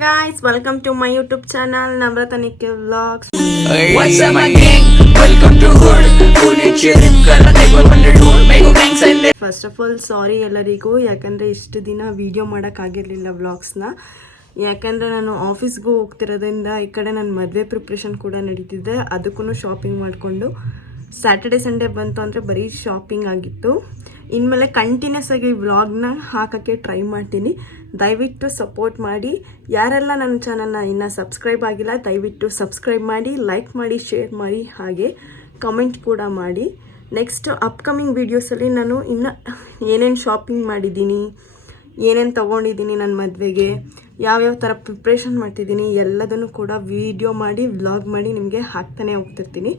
Guys, welcome to my YouTube channel Namrata Nikhil Vlogs. What's up my gang? Welcome to Hood. First of all sorry ಎಲ್ಲರಿಗೂ, ಯಾಕಂದರೆ ಇಷ್ಟು ದಿನ video ಮಾಡೋಕ್ಕಾಗಿರಲಿಲ್ಲ ವ್ಲಾಗ್ಸ್ನ. ಯಾಕಂದರೆ ನಾನು ಆಫೀಸ್ಗೂ ಹೋಗ್ತಿರೋದ್ರಿಂದ ಈ ಕಡೆ ನನ್ನ ಮದುವೆ ಪ್ರಿಪ್ರೇಷನ್ ಕೂಡ ನಡೀತಿದ್ದೆ. ಅದಕ್ಕೂ ಶಾಪಿಂಗ್ ಮಾಡಿಕೊಂಡು ಸ್ಯಾಟರ್ಡೆ ಸಂಡೇ ಬಂತು ಅಂದರೆ ಬರೀ ಶಾಪಿಂಗ್ ಆಗಿತ್ತು. ಇನ್ಮೇಲೆ ಕಂಟಿನ್ಯೂಸ್ ಆಗಿ ವ್ಲಾಗ್ನ ಹಾಕೋಕ್ಕೆ ಟ್ರೈ ಮಾಡ್ತೀನಿ. ದಯವಿಟ್ಟು ಸಪೋರ್ಟ್ ಮಾಡಿ. ಯಾರೆಲ್ಲ ನನ್ನ ಚಾನಲ್ನ ಇನ್ನೂ ಸಬ್ಸ್ಕ್ರೈಬ್ ಆಗಿಲ್ಲ ದಯವಿಟ್ಟು ಸಬ್ಸ್ಕ್ರೈಬ್ ಮಾಡಿ, ಲೈಕ್ ಮಾಡಿ, ಶೇರ್ ಮಾಡಿ, ಹಾಗೆ ಕಮೆಂಟ್ ಕೂಡ ಮಾಡಿ. ನೆಕ್ಸ್ಟ್ ಅಪ್ಕಮಿಂಗ್ ವೀಡಿಯೋಸಲ್ಲಿ ನಾನು ಇನ್ನು ಏನೇನು ಶಾಪಿಂಗ್ ಮಾಡಿದ್ದೀನಿ, ಏನೇನು ತೊಗೊಂಡಿದ್ದೀನಿ ನನ್ನ ಮದುವೆಗೆ, ಯಾವ್ಯಾವ ಥರ ಪ್ರಿಪ್ರೇಷನ್ ಮಾಡ್ತಿದ್ದೀನಿ ಎಲ್ಲದನ್ನು ಕೂಡ ವಿಡಿಯೋ ಮಾಡಿ ವ್ಲಾಗ್ ಮಾಡಿ ನಿಮಗೆ ಹಾಕ್ತಾನೆ ಹೋಗ್ತಿರ್ತೀನಿ.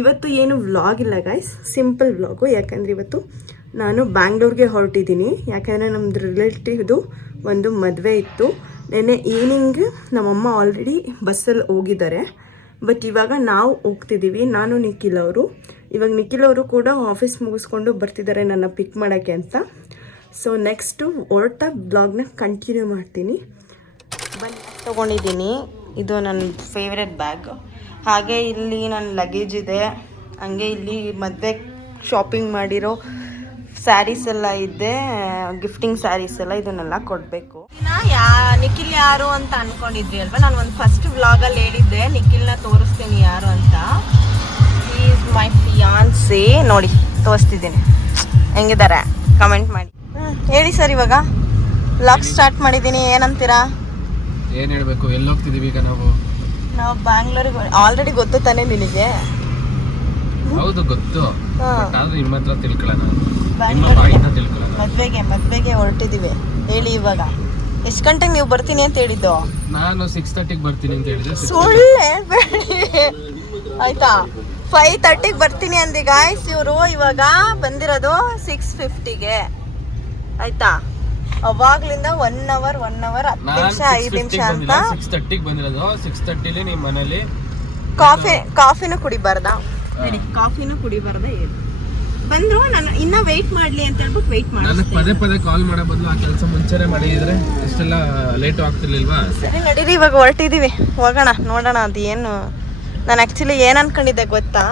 ಇವತ್ತು ಏನು ವ್ಲಾಗ್ ಇಲ್ಲ ಗೈಸ್, ಸಿಂಪಲ್ ವ್ಲಾಗು. ಯಾಕಂದರೆ ಇವತ್ತು ನಾನು ಬ್ಯಾಂಗ್ಳೂರ್ಗೆ ಹೊರಟಿದ್ದೀನಿ. ಯಾಕಂದರೆ ನಮ್ಮದು ರಿಲೇಟಿವ್ದು ಒಂದು ಮದುವೆ ಇತ್ತು. ನೆನ್ನೆ ಈವ್ನಿಂಗ್ ನಮ್ಮಮ್ಮ ಆಲ್ರೆಡಿ ಬಸ್ಸಲ್ಲಿ ಹೋಗಿದ್ದಾರೆ. ಬಟ್ ಇವಾಗ ನಾವು ಹೋಗ್ತಿದ್ದೀವಿ, ನಾನು ನಿಖಿಲ್ ಅವರು. ಇವಾಗ ನಿಖಿಲ್ ಅವರು ಕೂಡ ಆಫೀಸ್ ಮುಗಿಸ್ಕೊಂಡು ಬರ್ತಿದ್ದಾರೆ ನನ್ನ ಪಿಕ್ ಮಾಡೋಕ್ಕೆ ಅಂತ. ಸೊ ನೆಕ್ಸ್ಟು ಹೊರಟ ಬ್ಲಾಗ್ನ ಕಂಟಿನ್ಯೂ ಮಾಡ್ತೀನಿ. ಬನ್ನಿ. ತೊಗೊಂಡಿದ್ದೀನಿ, ಇದು ನನ್ನ ಫೇವ್ರೆಟ್ ಬ್ಯಾಗ್. ಹಾಗೆ ಇಲ್ಲಿ ನನ್ನ ಲಗೇಜ್ ಇದೆ. ಹಂಗೆ ಇಲ್ಲಿ ಮದುವೆ ಶಾಪಿಂಗ್ ಮಾಡಿರೋ ಸ್ಯಾರೀಸ್ ಎಲ್ಲ ಇದೆ, ಗಿಫ್ಟಿಂಗ್ ಸ್ಯಾರೀಸ್ ಎಲ್ಲ, ಇದನ್ನೆಲ್ಲ ಕೊಡಬೇಕು. ನಿಖಿಲ್ ಯಾರು ಅಂತ ಅನ್ಕೊಂಡಿದ್ರಿ ಅಲ್ವಾ? ನಾನು ಒಂದು ಫಸ್ಟ್ ವ್ಲಾಗಲ್ಲಿ ಹೇಳಿದ್ದೆ ನಿಖಿಲ್ನ ತೋರಿಸ್ತೀನಿ ಯಾರು ಅಂತ. Is my fiancée. ನೋಡಿ ತೋರಿಸ್ತಿದ್ದೀನಿ, ಹೆಂಗಿದ್ದಾರೆ ಕಮೆಂಟ್ ಮಾಡಿ. ಹೇಳಿ ಸರ್, ಇವಾಗ ವ್ಲಾಗ್ ಸ್ಟಾರ್ಟ್ ಮಾಡಿದ್ದೀನಿ, ಏನಂತೀರಾ? ಏನು ಹೇಳಬೇಕು, ಎಲ್ಲಿ ಹೋಗ್ತಿದ್ದೀವಿ ಈಗ ನಾವು ಬ್ಯಾಂಗ್ಳೂರಿಗೆ. ಆಲ್ರೆಡಿ ಗೊತ್ತು ತಾನೇ ನಿನಗೆ? ಹೌದು ಗೊತ್ತು, ಆದ್ರೆ ನಿಮ್ಮ ಹತ್ರ ತಿಳ್ಕೊಳ್ಳೋಣ, ಮದ್ವೆಗೆ ಹೊರಟಿದೀವಿ. ಹೇಳಿ ಇವಾಗ ಎಷ್ಟು ಗಂಟೆಗೆ ನೀವು ಬರ್ತೀನಿ ಅಂತ ಹೇಳಿದ್ದು? ನಾನು 6:30ಗೆ ಬರ್ತೀನಿ ಅಂತ ಹೇಳಿದೆ. ಸುಳ್ಳು ಹೇಳ್ಬೇಡಿ ಆಯ್ತಾ. 5:30ಗೆ ಬರ್ತೀನಿ ಅಂದಿ ಗಾಯ್ಸ್. ಇವರು ಇವಾಗ ಬಂದಿರೋದು 6:50ಗೆ ಆಯ್ತಾ. ಅವಾಗ್ಲಿಂದ 1 hour 10 ನಿಮಿಷ 5 ನಿಮಿಷ ಅಂತ. 6:30ಗೆ ಬಂದಿರೋದು. 6:30ಲಿ ನಿಮ್ಮ ಮನೇಲಿ ಕಾಫಿನೂ ಕುಡಿಬಾರ್ದಾ? ಕಾಫಿನೂ ಕುಡಿಬಾರ್ದ? ಬಂದ್ರು ನಾನು ಇನ್ನ ವೇಟ್ ಮಾಡ್ಲಿ ಅಂತ ಹೇಳ್ಬಿಟ್ಟು ವೇಟ್ ಮಾಡಿ. ನಾನು ಪದೇ ಕಾಲ್ ಮಾಡೋ ಬದಲು ಆ ಕೆಲಸ ಮುಂಚೆನೆ ಮಾಡಿದ್ರೆ ಇಷ್ಟೆಲ್ಲ ಲೇಟ್ ಆಗ್ತಿರ್ಲಿಲ್ವಾ? ಸರಿ ನಡೀರಿ, ಇವಾಗ ಹೊರಟಿದೀವಿ, ಹೋಗೋಣ, ನೋಡೋಣ. ಅದು ಏನು, ನಾನು ಆ್ಯಕ್ಚುಲಿ ಏನು ಅನ್ಕೊಂಡಿದ್ದೆ ಗೊತ್ತಾ?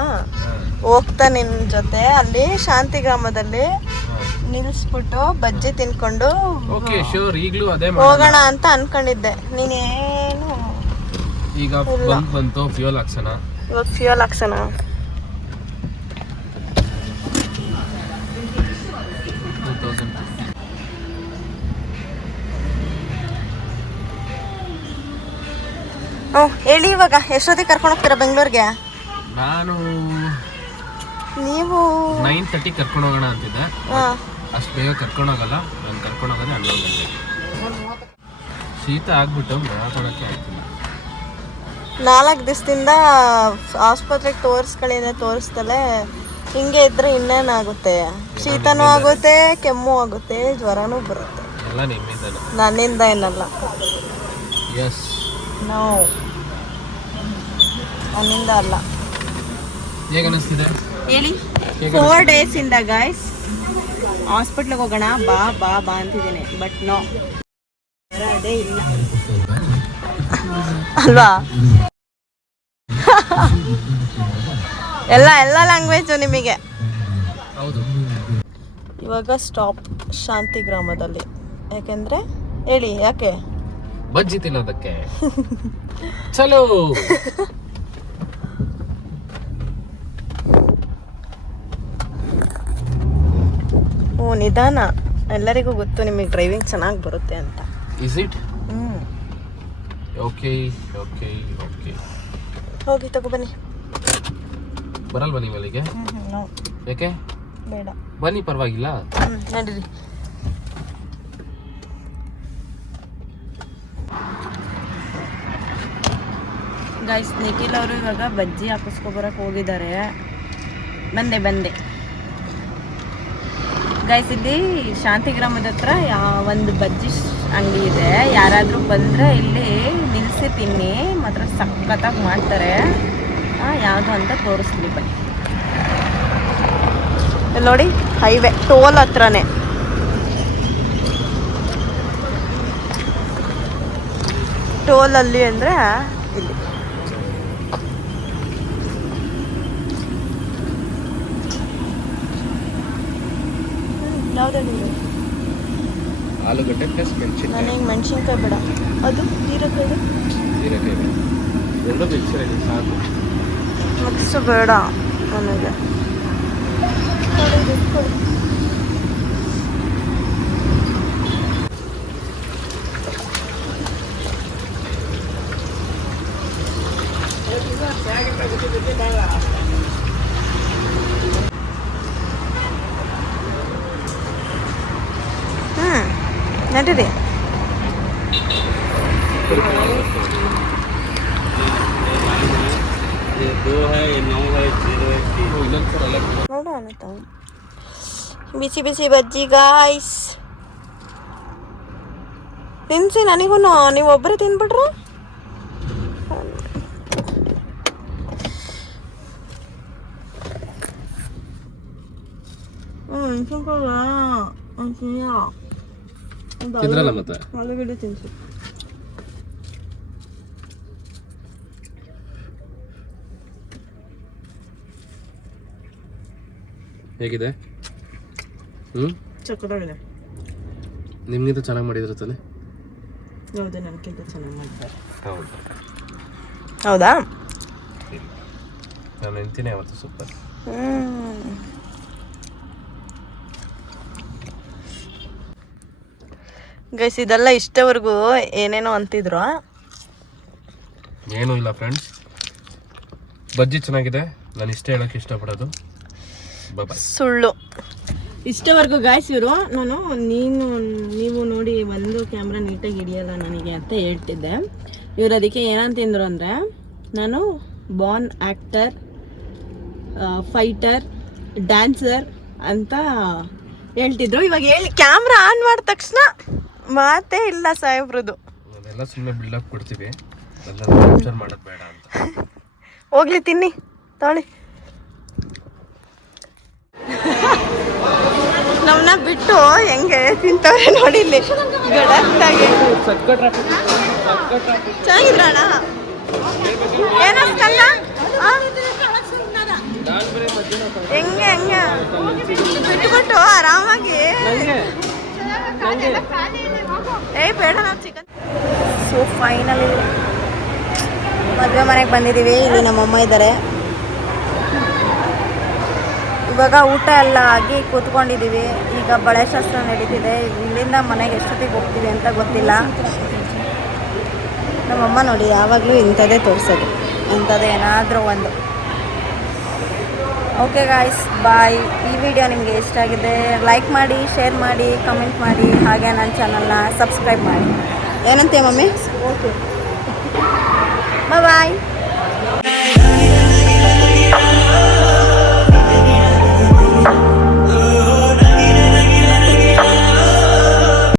ಹೋಗ್ತಾ ನಿನ್ನ ಜೊತೆ ಅಲ್ಲಿ ಶಾಂತಿಗ್ರಾಮದಲ್ಲಿ ನಿಲ್ಲಿಸ್ಬಿಟ್ಟು ಬಜ್ಜಿ ತಿನ್ಕೊಂಡು ಹೋಗೋಣ ಅಂತ ಅನ್ಕೊಂಡಿದ್ದೆ. ನೀನೇನು ಈಗ ಬಂತು ಫ್ಯೂಯಲ್ ಹಾಕ್ಸೋಣ. ಇವಾಗ ಫ್ಯೂಯಲ್ ಹಾಕ್ಸೋಣ. ಹೇಳಿ ಇವಾಗ ಎಷ್ಟೊತ್ತಿಗೆ ಕರ್ಕೊಂಡು ಹೋಗ್ತೀರಾ ಬೆಂಗಳೂರಿಗೆ? ನಾನು ನೀವು 9:30 ಕರ್ಕೊಂಡು ಹೋಗೋಣ ಅಂತಿದ್ದೆ. ಅಷ್ಟು ಬೇಗ ಕರ್ಕೊಂಡು ಹೋಗಲ್ಲ, ನಾನು ಕರ್ಕೊಂಡು ಹೋಗೋದೇ 11 ಗಂಟೆಗೆ. ಶೀತ ಆಗ್ಬಿಟ್ಟು ಮಾತಾಡೋಕ್ಕೆ ಆಗ್ತಿಲ್ಲ. 4 ದಿವಸದಿಂದ ಆಸ್ಪತ್ರೆಗೆ ತೋರಿಸ್ತಲೇ ಹಿಂಗೆ ಇದ್ರೆ ಇನ್ನೇನಾಗುತ್ತೆ? ಶೀತನೂ ಆಗುತ್ತೆ, ಕೆಮ್ಮು ಆಗುತ್ತೆ, ಜ್ವರನೂ ಬರುತ್ತೆ. ಎಲ್ಲ ನಿಮ್ಮಿಂದನೇ, ನನ್ನಿಂದ ಏನಲ್ಲ. ಎಸ್, ನೋ, ನನ್ನಿಂದ ಅಲ್ಲ. ಹೇಗೆ ಅನಿಸ್ತಿದೆ ಹೇಳಿ? 4 days ಇಂದ ಗಾಯ್ಸ್ ಹಾಸ್ಪಿಟ್ಲಿಗೆ ಹೋಗೋಣ ಬಾ ಬಾ ಬಾ ಅಂತಿದ್ದೀನಿ. ಬಟ್ ನೋ, ಅದೇ ಇಲ್ಲ ಅಲ್ವಾ? ಎಲ್ಲ ಲ್ಯಾಂಗ್ವೇಜು ನಿಮಗೆ. ಹೌದು. ಇವಾಗ ಸ್ಟಾಪ್ ಶಾಂತಿಗ್ರಾಮದಲ್ಲಿ. ಯಾಕೆಂದ್ರೆ ಹೇಳಿ ಯಾಕೆ? ಬಜ್ಜಿ ತಿನ್ನೋದಕ್ಕೆ. ಚಲೋ. ಓ ನಿಧಾನ, ಎಲ್ಲರಿಗೂ ಗೊತ್ತು ನಿಮಗೆ ಡ್ರೈವಿಂಗ್ ಚೆನ್ನಾಗಿ ಬರುತ್ತೆ ಅಂತ. Is it? ಓಕೆ. ಹೋಗಿ ತಗೊಬನ್ನಿ. ಬರಲ್ವಾ ನೀವು ಅಲ್ಲಿಗೆ? ಯಾಕೆ? ಬೇಡ ಬನ್ನಿ, ಪರವಾಗಿಲ್ಲ. ನಡೀರಿ. ಗೈಸ್, ನಿಖಿಲ್ ಅವರು ಇವಾಗ ಬಜ್ಜಿ ಹಾಕಿಸ್ಕೊಬರಕ್ಕೆ ಹೋಗಿದ್ದಾರೆ. ಬಂದೆ ಗೈಸ್. ಇಲ್ಲಿ ಶಾಂತಿಗ್ರಾಮದ ಹತ್ರ ಒಂದು ಬಜ್ಜಿ ಅಂಗಡಿ ಇದೆ. ಯಾರಾದರೂ ಬಂದರೆ ಇಲ್ಲಿ ನಿಲ್ಲಿಸಿ ತಿನ್ನಿ, ಮಾತ್ರ ಸಖತ್ತಾಗಿ ಮಾಡ್ತಾರೆ. ಯಾವುದು ಅಂತ ತೋರಿಸ್ತೀನಿ ಬನ್ನಿ. ನೋಡಿ, ಹೈವೇ ಟೋಲ್ ಹತ್ರನೇ. ಟೋಲಲ್ಲಿ ಅಂದರೆ ಇಲ್ಲಿ. ಯಾವುದೇ ಆಲೂಗಡ್ಡೆ ಪ್ಲಸ್ ಮೆಣಸಿನ್ಕಾಯಿ. ನನಗೆ ಮೆಣಸಿನ್ಕಾಯಿ ಬೇಡ, ಅದು ಹೀರೆಕಾಯಿ ಎರಡು ಮಿಕ್ಸರ್ ಇದೆ ಸಾಕು. ಮಿಕ್ಸ್ ಬೇಡ ನನಗೆ. ನಡೀರಿ. ನೋಡೋಣ ಬಿಸಿ ಬಿಸಿ ಬಜ್ಜಿ ಗಾಯ್ಸ್. ತಿನ್ಸಿ ನನಗೂ, ನೀವು ಒಬ್ಬರೇ ತಿನ್ಬಿಟ್ರು. ತಿಂದ್ರಲ್ಲ ಮತ್ತೆ ಆಲೂಗಡ್ಡೆ ತಿನ್ಸಿ. ಹೇಗಿದೆ? ಚಕ್ಕದಾಗಿದೆ. ನಿಮ್ಗಿಂತ ಚೆನ್ನಾಗಿ ಮಾಡಿದ್ರೆ ತಾನೆ? ಹೌದು, ನನಗಿಂತ ಚೆನ್ನಾಗಿ ಮಾಡ್ತಾರೆ. ಹೌದು. ಹೌದಾ? ನಾನು ನಿಂತೀನಿ ಅವತ್ತು. ಸೂಪರ್. ಗೈಸ್, ಇದೆಲ್ಲ ಇಷ್ಟವರೆಗೂ ಏನೇನೋ ಅಂತಿದ್ರು. ಏನೂ ಇಲ್ಲ ಫ್ರೆಂಡ್ಸ್, ಬಜ್ಜಿ ಚೆನ್ನಾಗಿದೆ. ನಾನು ಇಷ್ಟ ಹೇಳೋಕ್ಕೆ ಇಷ್ಟಪಡೋದು. ಬಾಯ್. ಸುಳ್ಳು. ಇಷ್ಟವರೆಗೂ ಗಾಯ್ಸ್ ಇವರು ನೀವು ನೋಡಿ ಒಂದು ಕ್ಯಾಮ್ರಾ ನೀಟಾಗಿ ಹಿಡಿಯಲ್ಲ ನನಗೆ ಅಂತ ಹೇಳ್ತಿದ್ದೆ. ಇವರು ಅದಕ್ಕೆ ಏನಂತಿದ್ರು ಅಂದರೆ, ನಾನು ಬಾರ್ನ್ ಆ್ಯಕ್ಟರ್, ಫೈಟರ್, ಡ್ಯಾನ್ಸರ್ ಅಂತ ಹೇಳ್ತಿದ್ರು. ಇವಾಗ ಹೇಳಿ ಕ್ಯಾಮ್ರಾ ಆನ್ ಮಾಡಿದ ತಕ್ಷಣ ಮಾತೇ ಇಲ್ಲ ಸಾಹೇಬ್ರದ್ದು. ಅದೆಲ್ಲ ಸುಮ್ಮನೆ ಬಿಲ್ಡಪ್ ಕೊಡ್ತೀವಿ, ಕ್ಯಾಪ್ಚರ್ ಮಾಡೋದು ಬೇಡ ಅಂತ. ಹೋಗ್ಲಿ, ತಿನ್ನಿ ತಾಳಿ. ನಮ್ಮನ್ನ ಬಿಟ್ಟು ಹೆಂಗೆ ತಿಂತವ್ರೆ ನೋಡಿ ಇಲ್ಲಿ ಗಡತ್ತಾಗಿ. ಚೆನ್ನಾಗಿದ್ರಣ್ಣ? ಏನಕ್ಕಲ್ಲ ಹೆಂಗೆ ಬಿಟ್ಬಿಟ್ಟು ಆರಾಮಾಗಿ. ಬೇಡ ನಾವು ಚಿಕನ್. ಸೊ ಫೈನಲಿ ಮದುವೆ ಮನೆಗೆ ಬಂದಿದ್ದೀವಿ. ಇಲ್ಲಿ ನಮ್ಮಮ್ಮ ಇದ್ದಾರೆ. ಇವಾಗ ಊಟ ಎಲ್ಲ ಆಗಿ ಕೂತ್ಕೊಂಡಿದ್ದೀವಿ. ಈಗ ಬಳೆ ಶಾಸ್ತ್ರ ನಡೀತಿದೆ. ಇಲ್ಲಿಂದ ಮನೆಗೆ ಎಷ್ಟೊತ್ತಿಗೆ ಹೋಗ್ತೀವಿ ಅಂತ ಗೊತ್ತಿಲ್ಲ. ನಮ್ಮಮ್ಮ ನೋಡಿ ಯಾವಾಗಲೂ ಇಂಥದ್ದೇ ತೋರಿಸೋದು, ಇಂಥದ್ದು ಏನಾದರೂ ಒಂದು. ಓಕೆ ಗಾಯ್ಸ್, ಬಾಯ್. ಈ ವಿಡಿಯೋ ನಿಮಗೆ ಇಷ್ಟ ಆಗಿದೆ ಲೈಕ್ ಮಾಡಿ, ಶೇರ್ ಮಾಡಿ, ಕಮೆಂಟ್ ಮಾಡಿ, ಹಾಗೆ ನನ್ನ ಚಾನಲ್ನ ಸಬ್ಸ್ಕ್ರೈಬ್ ಮಾಡಿ. ಏನಂತೆ ಮಮ್ಮಿ? ಓಕೆ, ಬಾಯ್.